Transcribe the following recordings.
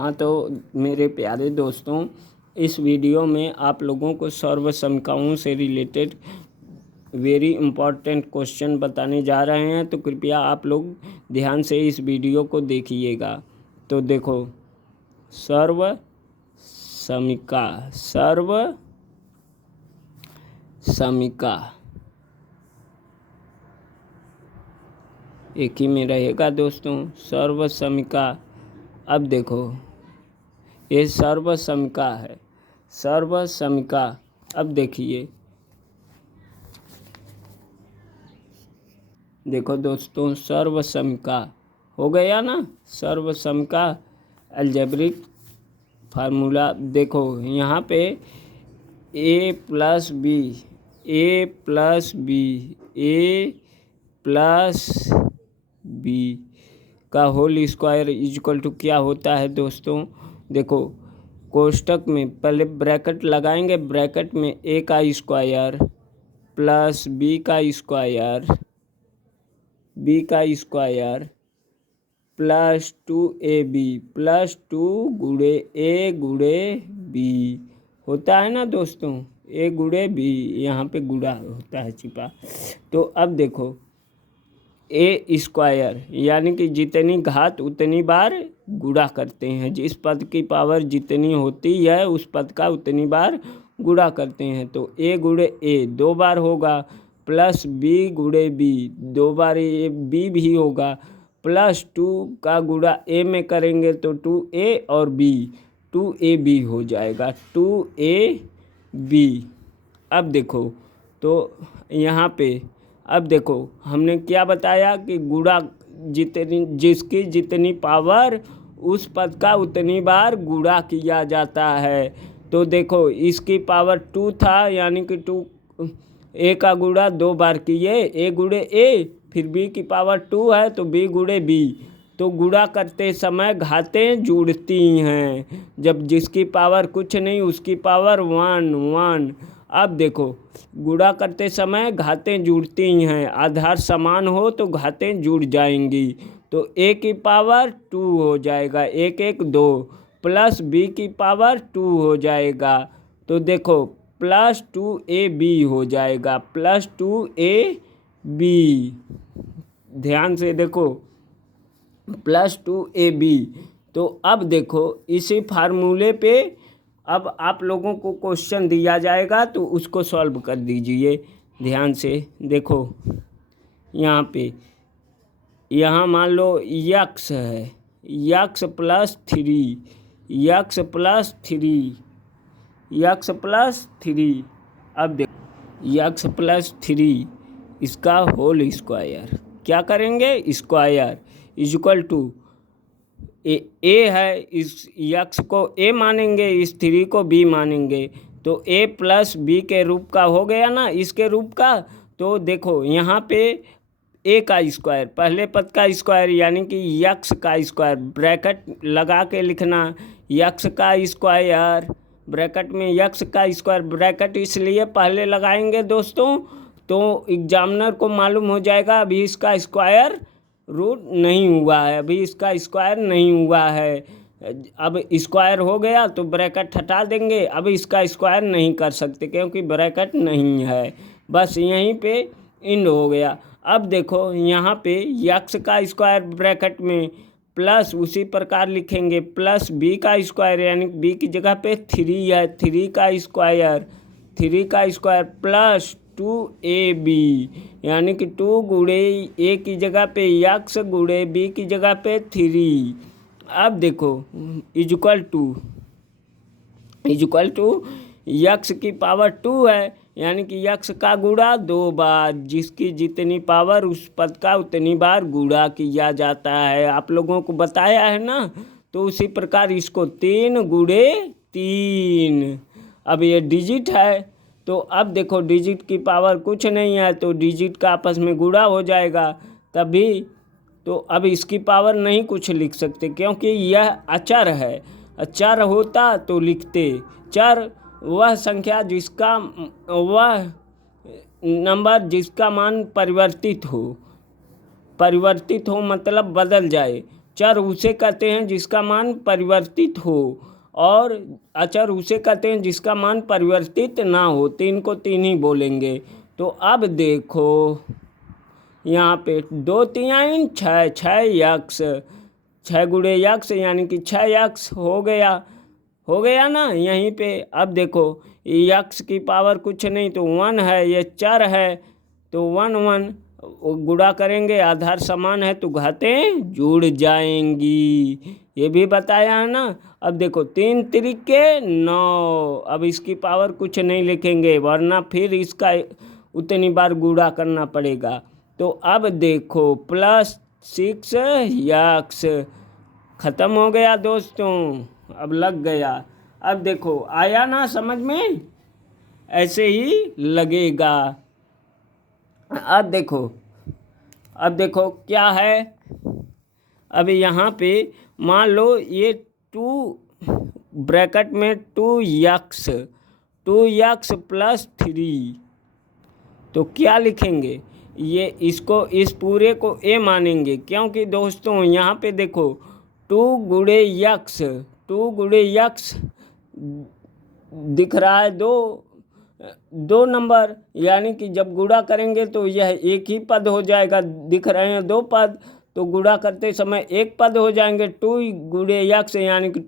हाँ, तो मेरे प्यारे दोस्तों, इस वीडियो में आप लोगों को सर्वसमीकरणों से रिलेटेड वेरी इम्पॉर्टेंट क्वेश्चन बताने जा रहे हैं। तो कृपया आप लोग ध्यान से इस वीडियो को देखिएगा। तो देखो, सर्वसमीका एक ही में रहेगा दोस्तों, सर्वसमीका। अब देखो, ये सर्वसमीका है, सर्वसमीका। अब देखिए, देखो दोस्तों, सर्वसमीका हो गया ना। सर्वसमीका अलजेब्रिक फार्मूला देखो, यहाँ पे a प्लस बी का होल स्क्वायर इक्वल टू क्या होता है दोस्तों। देखो, कोष्टक में पहले ब्रैकेट लगाएंगे, ब्रैकेट में a का स्क्वायर प्लस b का स्क्वायर प्लस 2ab प्लस 2 गुणे a गुणे b होता है ना दोस्तों। a गुणे b यहाँ पे गुणा होता है छिपा। तो अब देखो, a स्क्वायर यानी कि जितनी घात उतनी बार गुणा करते हैं, जिस पद की पावर जितनी होती है उस पद का उतनी बार गुणा करते हैं। तो a गुणे a 2 बार होगा, प्लस b गुणे b 2 बार a b भी होगा, प्लस 2 का गुणा a में करेंगे तो 2a और b 2ab हो जाएगा, 2ab। अब देखो, तो यहाँ पे अब देखो, हमने क्या बताया कि गुणा जिसकी जितनी पावर उस पद का उतनी बार गुणा किया जाता है। तो देखो, इसकी पावर 2 था, यानी कि 2 a का गुणा 2 बार किए, a गुणे a, फिर b की पावर 2 है तो b गुणे b। तो गुणा करते समय घातें जुड़ती हैं, जब जिसकी पावर कुछ नहीं उसकी पावर 1। अब देखो, गुणा करते समय घातें जुड़ती हैं, आधार समान हो तो घातें जुड़ जाएंगी। तो a की पावर 2 हो जाएगा, 1 1 2, प्लस b की पावर 2 हो जाएगा। तो देखो, प्लस 2ab हो जाएगा, प्लस 2ab। ध्यान से देखो, प्लस 2ab। तो अब देखो, इसी फार्मूले पे अब आप लोगों को क्वेश्चन दिया जाएगा तो उसको सॉल्व कर दीजिए। ध्यान से देखो, यहाँ पे यहाँ मान लो यक्स है, यक्स प्लस 3। अब देखो, यक्स प्लस 3 इसका होल स्क्वायर क्या करेंगे, स्क्वायर इक्वल टू ए है, इस यक्स को a मानेंगे, इस 3 को b मानेंगे, तो a प्लस b के रूप का हो गया ना, इसके रूप का। तो देखो, यहाँ पे a का स्क्वायर, पहले पद का स्क्वायर यानी कि यक्स का स्क्वायर, ब्रैकेट लगा के लिखना, यक्स का स्क्वायर, ब्रैकेट में यक्स का स्क्वायर, ब्रैकेट इसलिए पहले लगाएंगे दोस्तों तो एग्जामिनर को मालूम हो जाएगा अभी इसका स्क्वायर रूट नहीं हुआ है, अभी इसका स्क्वायर नहीं हुआ है। अब स्क्वायर हो गया तो ब्रैकेट हटा देंगे, अब इसका स्क्वायर नहीं कर सकते क्योंकि ब्रैकेट नहीं है। बस यहीं पे एंड हो गया। अब देखो, यहाँ पे यक्स का स्क्वायर ब्रैकेट में प्लस उसी प्रकार लिखेंगे, प्लस b का स्क्वायर यानी b की जगह पे 3 है, 3 का स्क्वायर प्लस 2ab यानी कि 2 गुणे a की जगह पे यक्स गुणे b की जगह पे 3। अब देखो, इक्वल टू यक्स की पावर 2 है, यानी कि यक्स का गुणा 2 बार, जिसकी जितनी पावर उस पद का उतनी बार गुणा किया जाता है। आप लोगों को बताया है ना, तो उसी प्रकार इसको 3 गुणे 3। अब ये डिजिट है, तो अब देखो, डिजिट की पावर कुछ नहीं है तो डिजिट का आपस में गुणा हो जाएगा तभी। तो अब इसकी पावर नहीं कुछ लिख सकते क्योंकि यह अचर है, अचर होता तो लिखते। चर वह संख्या जिसका, वह नंबर जिसका मान परिवर्तित हो मतलब बदल जाए, चर उसे कहते हैं जिसका मान परिवर्तित हो, और अचर उसे कहते हैं जिसका मान परिवर्तित ना हो। तीन को तीन ही बोलेंगे। तो अब देखो यहाँ पे 2 3 6, 6 यक्स, 6 गुणे यक्स यानी कि 6 यक्स हो गया ना यहीं पे। अब देखो यक्स की पावर कुछ नहीं तो 1 है, ये चर है तो 1 1 गुणा करेंगे, आधार समान है तो घातें जुड़ जाएंगी, ये भी बताया है ना। अब देखो 3 त्रिके 9, अब इसकी पावर कुछ नहीं लिखेंगे वरना फिर इसका उतनी बार गुणा करना पड़ेगा। तो अब देखो +6 यक्स, ख़त्म हो गया दोस्तों, अब लग गया। अब देखो आया ना समझ में, ऐसे ही लगेगा। अब देखो क्या है। अब यहाँ पे मान लो ये 2 ब्रैकेट में 2x +3, तो क्या लिखेंगे, ये इसको इस पूरे को a मानेंगे, क्योंकि दोस्तों यहाँ पे देखो 2 गुणे यक्स दिख रहा है दो नंबर, यानी कि जब गुणा करेंगे तो यह एक ही पद हो जाएगा। दिख रहे हैं 2 पद, तो गुणा करते समय एक पद हो जाएंगे। 2 गुणे यक्स यानी कि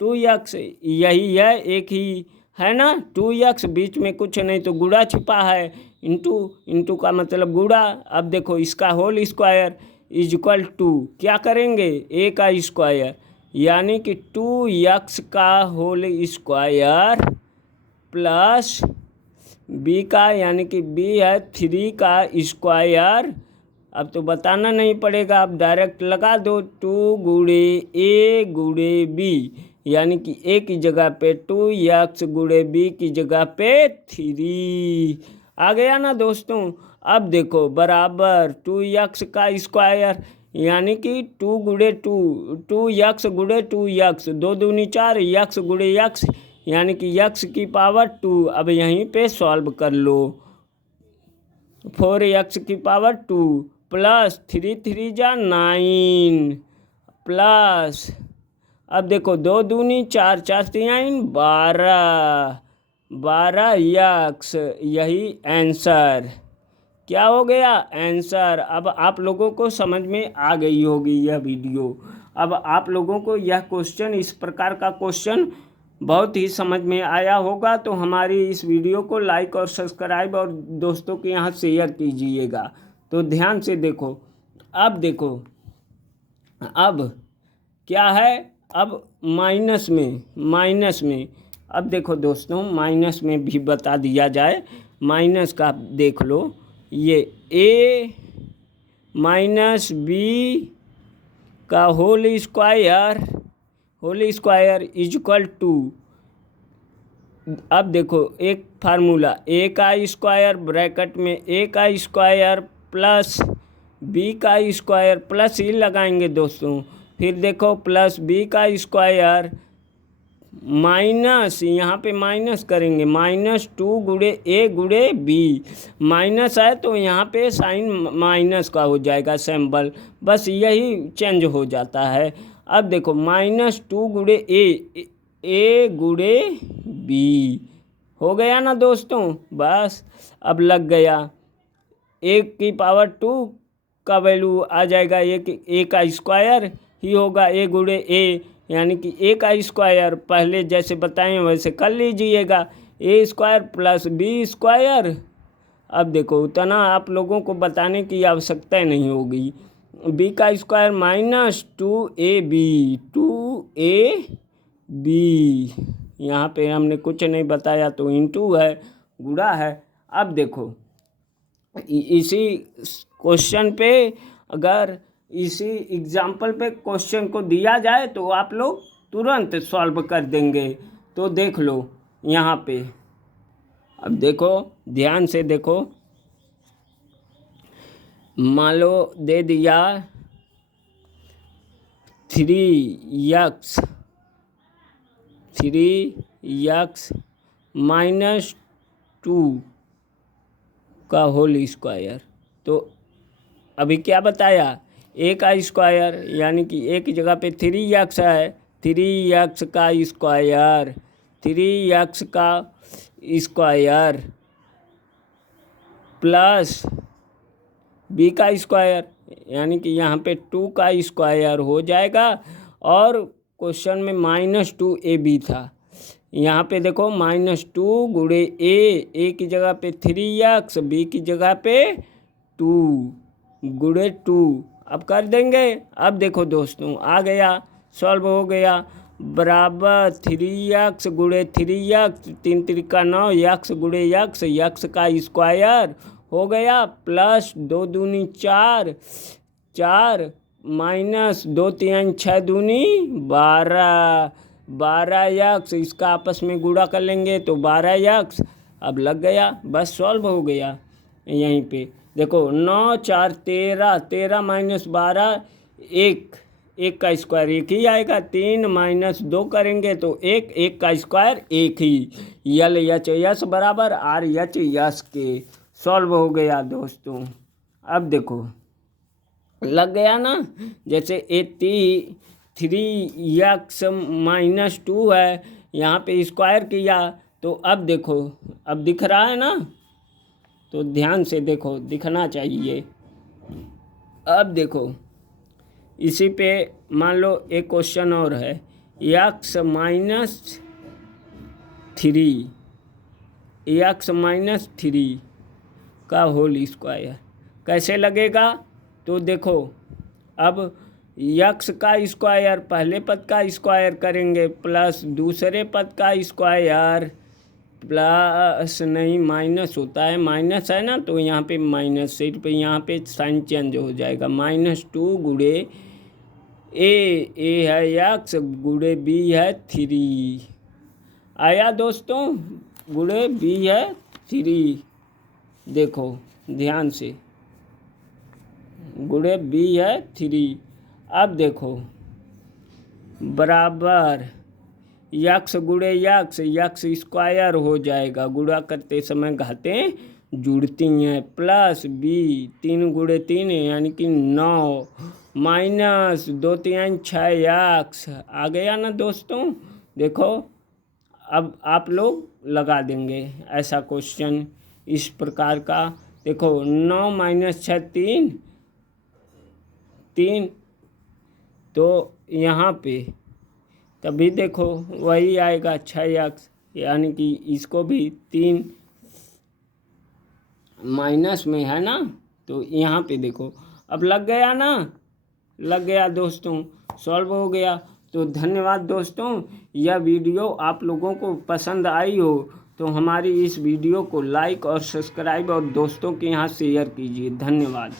2x यही है, एक ही है ना। 2x बीच में कुछ नहीं तो गुणा छिपा है, इंटू का मतलब गुणा। अब देखो इसका होल स्क्वायर इक्वल टू क्या करेंगे, a का स्क्वायर यानी कि 2x का होल स्क्वायर प्लस b का यानी कि b है 3 का स्क्वायर। अब तो बताना नहीं पड़ेगा, अब डायरेक्ट लगा दो 2 गुणे a गुणे b, यानी कि a की जगह पे 2x गुणे b की जगह पे 3 आ गया ना दोस्तों। अब देखो बराबर 2x का स्क्वायर यानी कि 2 गुणे 2x गुणे 2x, 2 दूनी 4, x गुणे x यानी कि x की पावर 2। अब यहीं पे सॉल्व कर लो, 4x की पावर 2 प्लस 3 3 जा 9 प्लस, अब देखो 2 दूनी 4, 4 3 12 यक्स, यही आंसर क्या हो गया, आंसर। अब आप लोगों को समझ में आ गई होगी यह वीडियो। अब आप लोगों को यह क्वेश्चन, इस प्रकार का क्वेश्चन बहुत ही समझ में आया होगा। तो हमारी इस वीडियो को लाइक और सब्सक्राइब और दोस्तों के यहाँ शेयर कीजिएगा। तो ध्यान से देखो, अब देखो अब क्या है, अब माइनस में अब देखो दोस्तों माइनस में भी बता दिया जाए। माइनस का देख लो, ये a माइनस b का होल स्क्वायर इक्वल टू, अब देखो एक फार्मूला a का स्क्वायर ब्रैकेट में a का स्क्वायर प्लस b का स्क्वायर प्लस ही लगाएंगे दोस्तों, फिर देखो प्लस b का स्क्वायर माइनस, यहाँ पे माइनस करेंगे, -2 गुणे a गुणे b, माइनस है तो यहाँ पे साइन माइनस का हो जाएगा सिंबल, बस यही चेंज हो जाता है। अब देखो -2 गुणे a गुणे b हो गया ना दोस्तों, बस अब लग गया। a की पावर 2 का वैल्यू आ जाएगा, a का स्क्वायर ही होगा a गुणे a, यानी कि a का स्क्वायर पहले जैसे बताएं वैसे कर लीजिएगा, a square plus b square. अब देखो उतना आप लोगों को बताने की आवश्यकता नहीं होगी। b का स्क्वायर -2ab यहाँ पे हमने कुछ नहीं बताया तो इंटू है, गुणा है। अब देखो इसी क्वेश्चन पे, अगर इसी एग्जाम्पल पे क्वेश्चन को दिया जाए तो आप लोग तुरंत सॉल्व कर देंगे। तो देख लो यहाँ पे, अब देखो ध्यान से देखो, मान लो दे दिया 3x -2 का होल स्क्वायर। तो अभी क्या बताया, ए का स्क्वायर यानी कि ए की जगह पे 3x है, 3x का स्क्वायर, 3x का स्क्वायर प्लस बी का स्क्वायर यानी कि यहाँ पे 2 का स्क्वायर हो जाएगा। और क्वेश्चन में -2ab था, यहाँ पे देखो -2 गुणे ए की जगह पे 3x, बी की जगह पे 2 गुणे 2। अब कर देंगे। अब देखो दोस्तों आ गया, सॉल्व हो गया, बराबर 3x गुणे 3x, 3 त्रिका 9, x गुणे x का स्क्वायर हो गया, प्लस 2 दूनी 4, 4 माइनस 2 3 6 दूनी 12, 12x, इसका आपस में गुणा कर लेंगे तो 12x। अब लग गया, बस सॉल्व हो गया। यहीं पे देखो 9 4 13, 13 माइनस 12 1, 1 का स्क्वायर 1 ही आएगा, 3 माइनस 2 करेंगे तो 1, 1 का स्क्वायर 1 ही। यल यच यस बराबर आर यच यस के। सॉल्व हो गया दोस्तों। अब देखो लग गया ना, जैसे 3x -2 है, यहाँ पे स्क्वायर किया तो अब देखो, अब दिख रहा है ना, तो ध्यान से देखो, दिखना चाहिए। अब देखो इसी पे मान लो एक क्वेश्चन और है, x -3 का होल स्क्वायर कैसे लगेगा। तो देखो अब x का स्क्वायर पहले पद का स्क्वायर करेंगे, प्लस दूसरे पद का स्क्वायर, प्लस नहीं माइनस होता है, माइनस है ना, तो यहाँ पे माइनस, सिर्फ यहाँ पे साइन चेंज हो जाएगा। -2 गुणे ए है x गुणे b है 3 आया दोस्तों, गुणे b है 3। देखो ध्यान से, गुणे b है 3। अब देखो बराबर यक्स गुणे यक्स, यक्स स्क्वायर हो जाएगा, गुणा करते समय घातें जुड़ती हैं, प्लस बी 3 गुणे 3 यानी कि 9, माइनस 2 3 6 यक्स आ गया ना दोस्तों। देखो अब आप लोग लगा देंगे ऐसा क्वेश्चन इस प्रकार का। देखो 9 माइनस 6 3, तो यहाँ पे तभी देखो वही आएगा 6x, यानी कि इसको भी 3 माइनस में है ना, तो यहाँ पे देखो अब लग गया ना, लग गया दोस्तों, सॉल्व हो गया। तो धन्यवाद दोस्तों, यह वीडियो आप लोगों को पसंद आई हो तो हमारी इस वीडियो को लाइक और सब्सक्राइब और दोस्तों के यहाँ शेयर कीजिए। धन्यवाद।